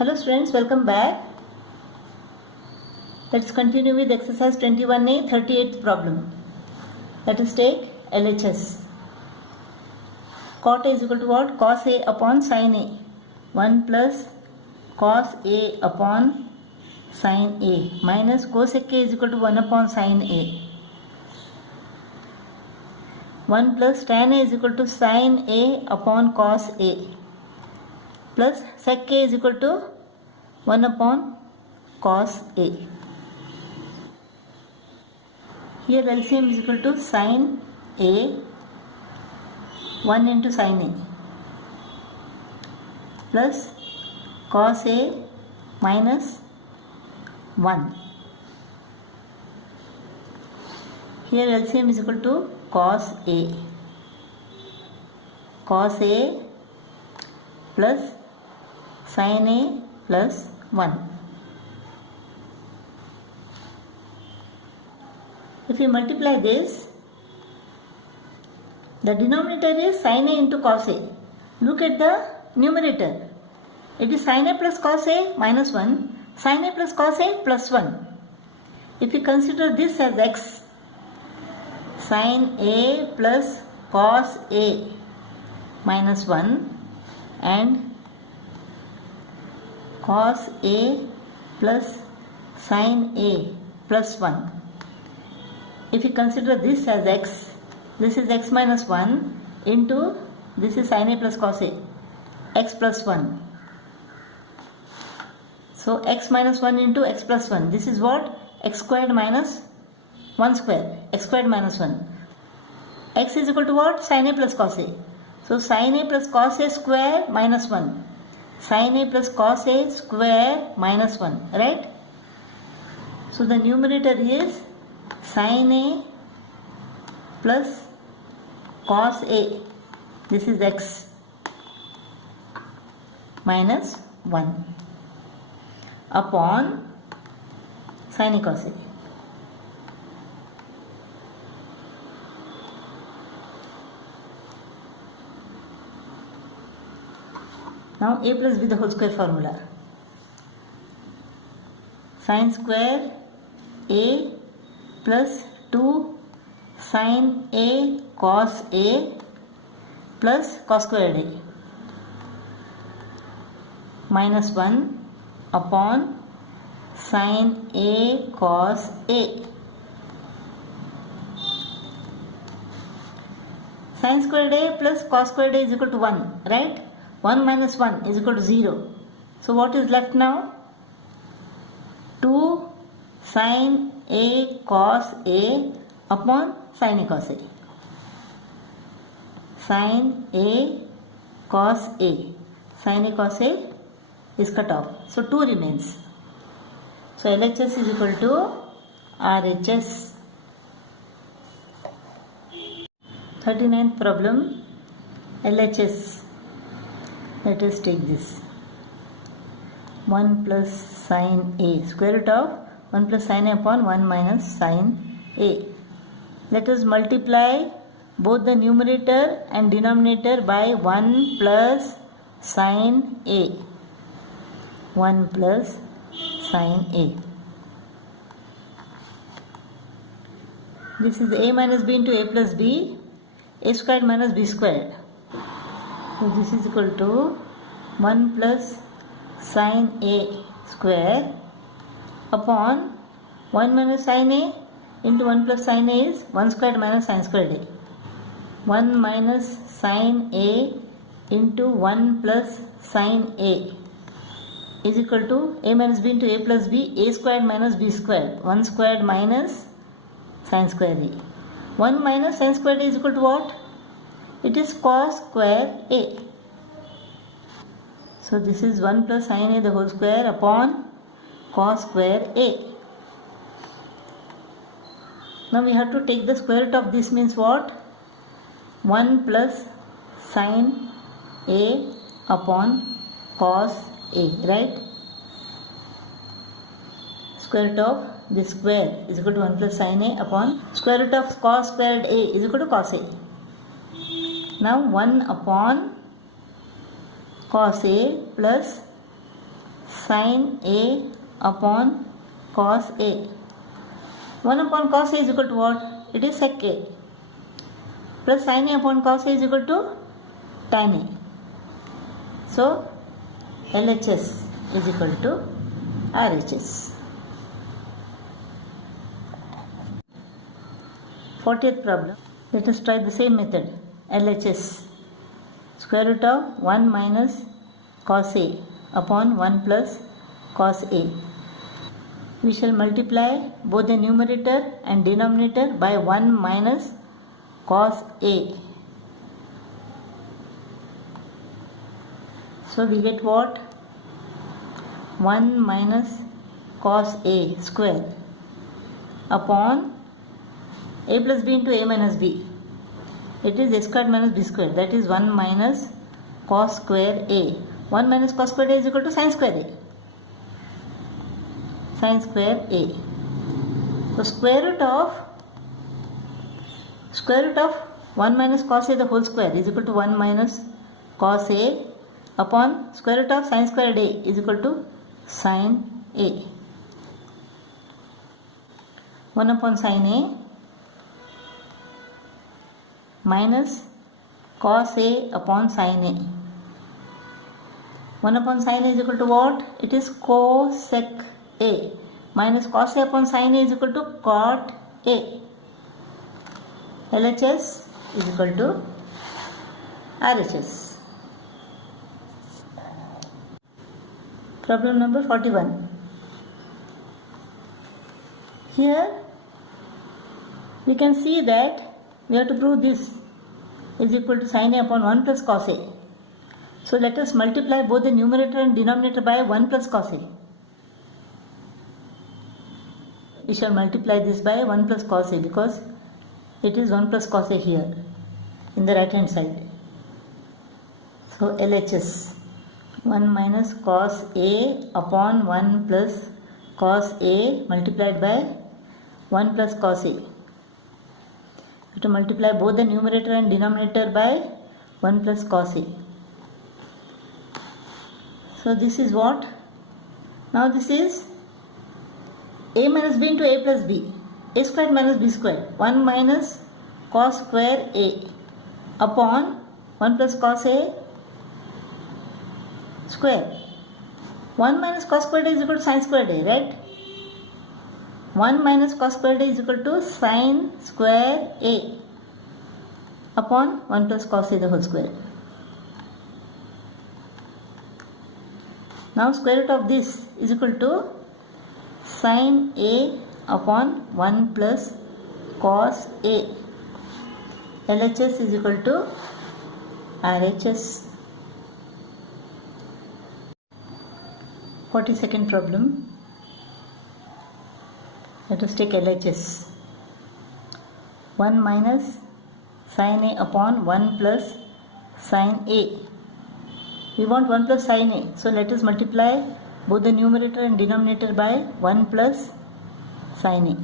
Hello students, welcome back. Let's continue with exercise 21A, 38th problem. Let us take LHS. Cot A is equal to what? Cos A upon sin A. 1 plus cos A upon sin A minus cosec A is equal to 1 upon sin A. 1 plus tan A is equal to sin A upon cos A. Plus sec A is equal to 1 upon cos A. Here LCM is equal to sin A 1 into sin A plus cos A minus 1. Here LCM is equal to cos A plus sin A plus 1. If you multiply this, the denominator is sin A into cos A. Look at the numerator. It is sin A plus cos A minus 1, sin A plus cos A plus 1. If you consider this as x, sin A plus cos A minus 1 and cos A plus sin A plus 1. If you consider this as x, this is x minus 1 into this is sin A plus cos A, x plus 1. So x minus 1 into x plus 1. This is what? X squared minus 1 square. X squared minus 1. X is equal to what? Sin A plus cos A. So sin A plus cos A square minus 1. Sin A plus cos A square minus 1. Right? So the numerator is sin A plus cos A. This is x minus 1 upon sin A cos A. Now A plus B the whole square formula. Sin square A plus 2 sin A cos A plus cos squared A minus 1 upon sin A cos A. Sin squared A plus cos squared A is equal to 1, right? 1 minus 1 is equal to 0. So what is left now? 2 sin A cos A upon sin A cos A. Sin A cos A. Sin A cos A is cut off. So 2 remains. So LHS is equal to RHS. 39th problem. LHS. Let us take this. 1 plus sin A. Square root of 1 plus sin A upon 1 minus sin A. Let us multiply both the numerator and denominator by 1 plus sin A. 1 plus sin A. This is A minus B into A plus B. A squared minus B squared. So this is equal to 1 plus sin A square upon 1 minus sin A into 1 plus sin A is 1 squared minus sin squared A. 1 minus sin A into 1 plus sin A is equal to A minus B into A plus B, A squared minus B squared. 1 squared minus sin square A. 1 minus sin square A is equal to what? It is cos square A. So this is 1 plus sin A the whole square upon cos square A. Now we have to take the square root of this, means what? 1 plus sin A upon cos A, right? Square root of this square is equal to 1 plus sin A upon square root of cos squared A is equal to cos A. Now 1 upon cos A plus sin A upon cos A. 1 upon cos A is equal to what? It is sec A. Plus sin A upon cos A is equal to tan A. So LHS is equal to RHS. 40th problem. Let us try the same method. LHS, square root of 1 minus cos A upon 1 plus cos A. We shall multiply both the numerator and denominator by 1 minus cos A. So we get what? 1 minus cos A square upon A plus B into A minus B. It is A squared minus B squared. That is 1 minus cos square A. 1 minus cos square A is equal to sin square A. Sin square A. So square root of 1 minus cos A the whole square is equal to 1 minus cos A upon square root of sin squared A is equal to sin A. 1 upon sin A minus cos A upon sin A. 1 upon sin A is equal to what? It is cosec A minus cos A upon sin A is equal to cot A. LHS is equal to RHS. Problem number 41. Here we can see that we have to prove this is equal to sin A upon 1 plus cos A. So let us multiply both the numerator and denominator by 1 plus cos A. We shall multiply this by 1 plus cos A because it is 1 plus cos A here in the right hand side. So LHS 1 minus cos A upon 1 plus cos A multiplied by 1 plus cos A. To multiply both the numerator and denominator by 1 plus cos A. So this is what? Now this is A minus B into A plus B. A squared minus B squared. 1 minus cos square A upon 1 plus cos A square. 1 minus cos squared A is equal to sin squared A, right? 1 minus cos squared A is equal to sin square A upon 1 plus cos A the whole square. Now square root of this is equal to sin A upon 1 plus cos A. LHS is equal to RHS. 42nd problem. Let us take LHS. 1 minus sin A upon 1 plus sin A. We want 1 plus sin A. So let us multiply both the numerator and denominator by 1 plus sin A.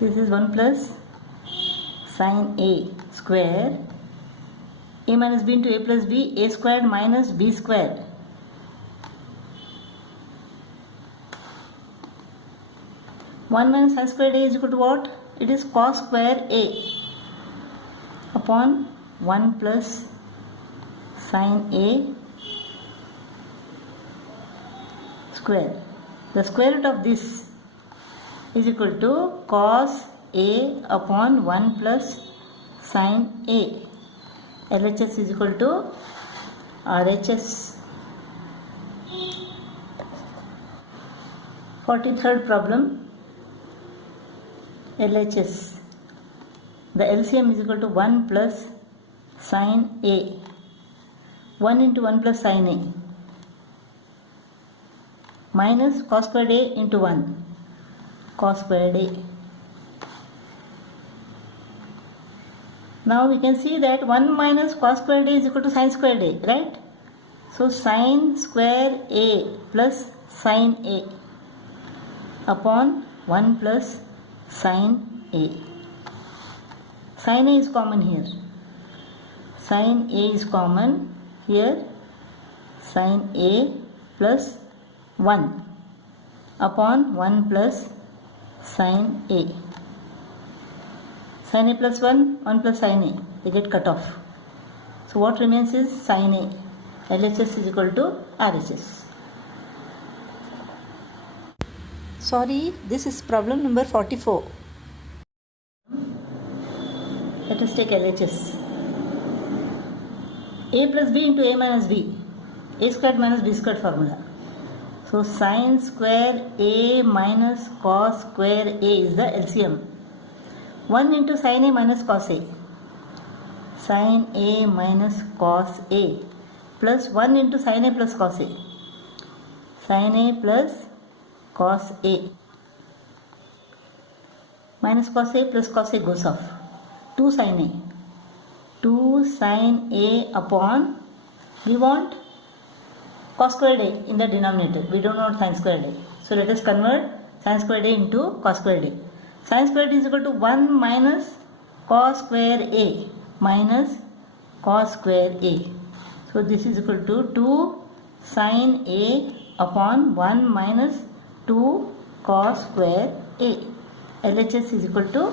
This is 1 plus sin A square. A minus B into A plus B, A squared minus B squared. One minus sin squared A is equal to what? It is cos square A upon 1 plus sin A square. The square root of this is equal to cos A upon 1 plus sin A. LHS is equal to RHS. 43rd problem. LHS. The LCM is equal to 1 plus sin A. 1 into 1 plus sin A minus cos squared A into 1 cos squared A. Now we can see that 1 minus cos squared A is equal to sin squared A, right? So sin square A plus sin A upon 1 plus sin A. Sin A is common here. Sin A is common here. Sin A plus 1 upon 1 plus sin A. Sin A plus 1, 1 plus sin A. They get cut off. So what remains is sin A. LHS is equal to RHS. Sorry, this is problem number 44. Let us take LHS. A plus B into A minus B. A squared minus B squared formula. So sin square A minus cos square A is the LCM. 1 into sin A minus cos A. Sin A minus cos A plus 1 into sin A plus cos A. Sin A plus cos A. Minus cos A plus cos A goes off. 2 sin A. 2 sin A upon, we want cos squared A in the denominator. We don't want sin squared A. So let us convert sin squared A into cos squared A. Sin squared is equal to 1 minus cos square A minus cos square A. So this is equal to 2 sin A upon 1 minus 2 cos square A. LHS is equal to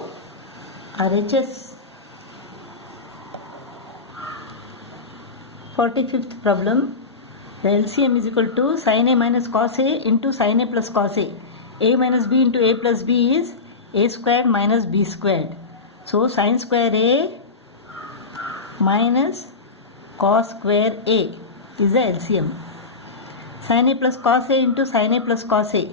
RHS. 45th problem. The LCM is equal to sin A minus cos A into sin A plus cos A. A minus B into A plus B is A squared minus B squared. So sin square A minus cos square A is the LCM. Sin A plus cos A into sin A plus cos A.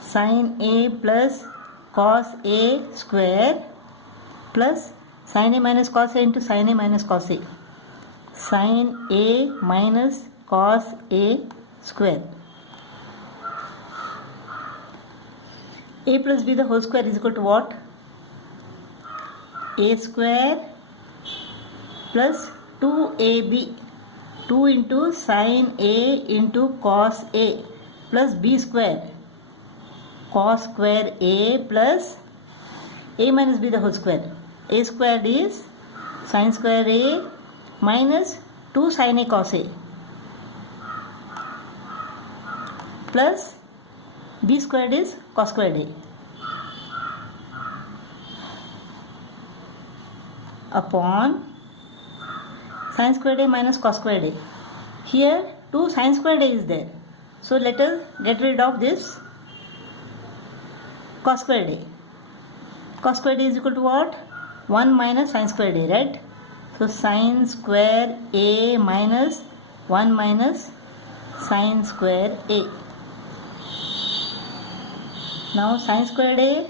Sin A plus cos A square plus sin A minus cos A into sin A minus cos A. Sin A minus cos A square. A plus B the whole square is equal to what? A square plus 2AB. 2 into sin A into cos A plus B square. Cos square A plus A minus B the whole square. A squared is sin square A minus 2 sin A cos A plus B squared is cos squared A upon sin squared A minus cos squared A. Here 2 sin squared A is there. So let us get rid of this cos squared A. Cos squared A is equal to what? 1 minus sin squared A, right? So sin square A minus 1 minus sin square A. Now sin squared A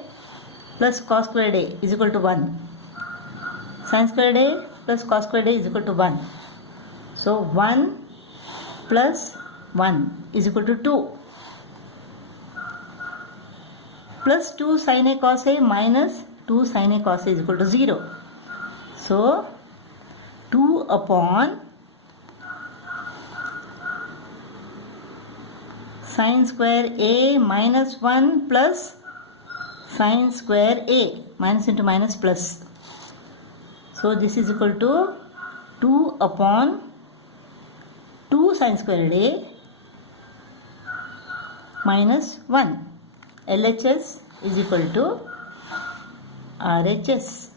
plus cos squared A is equal to 1. Sin squared A plus cos squared A is equal to 1. So 1 plus 1 is equal to 2. Plus 2 sin A cos A minus 2 sin A cos A is equal to 0. So 2 upon sin square A minus 1 plus sin square A, minus into minus plus. So this is equal to 2 upon 2 sin square A minus 1. LHS is equal to RHS.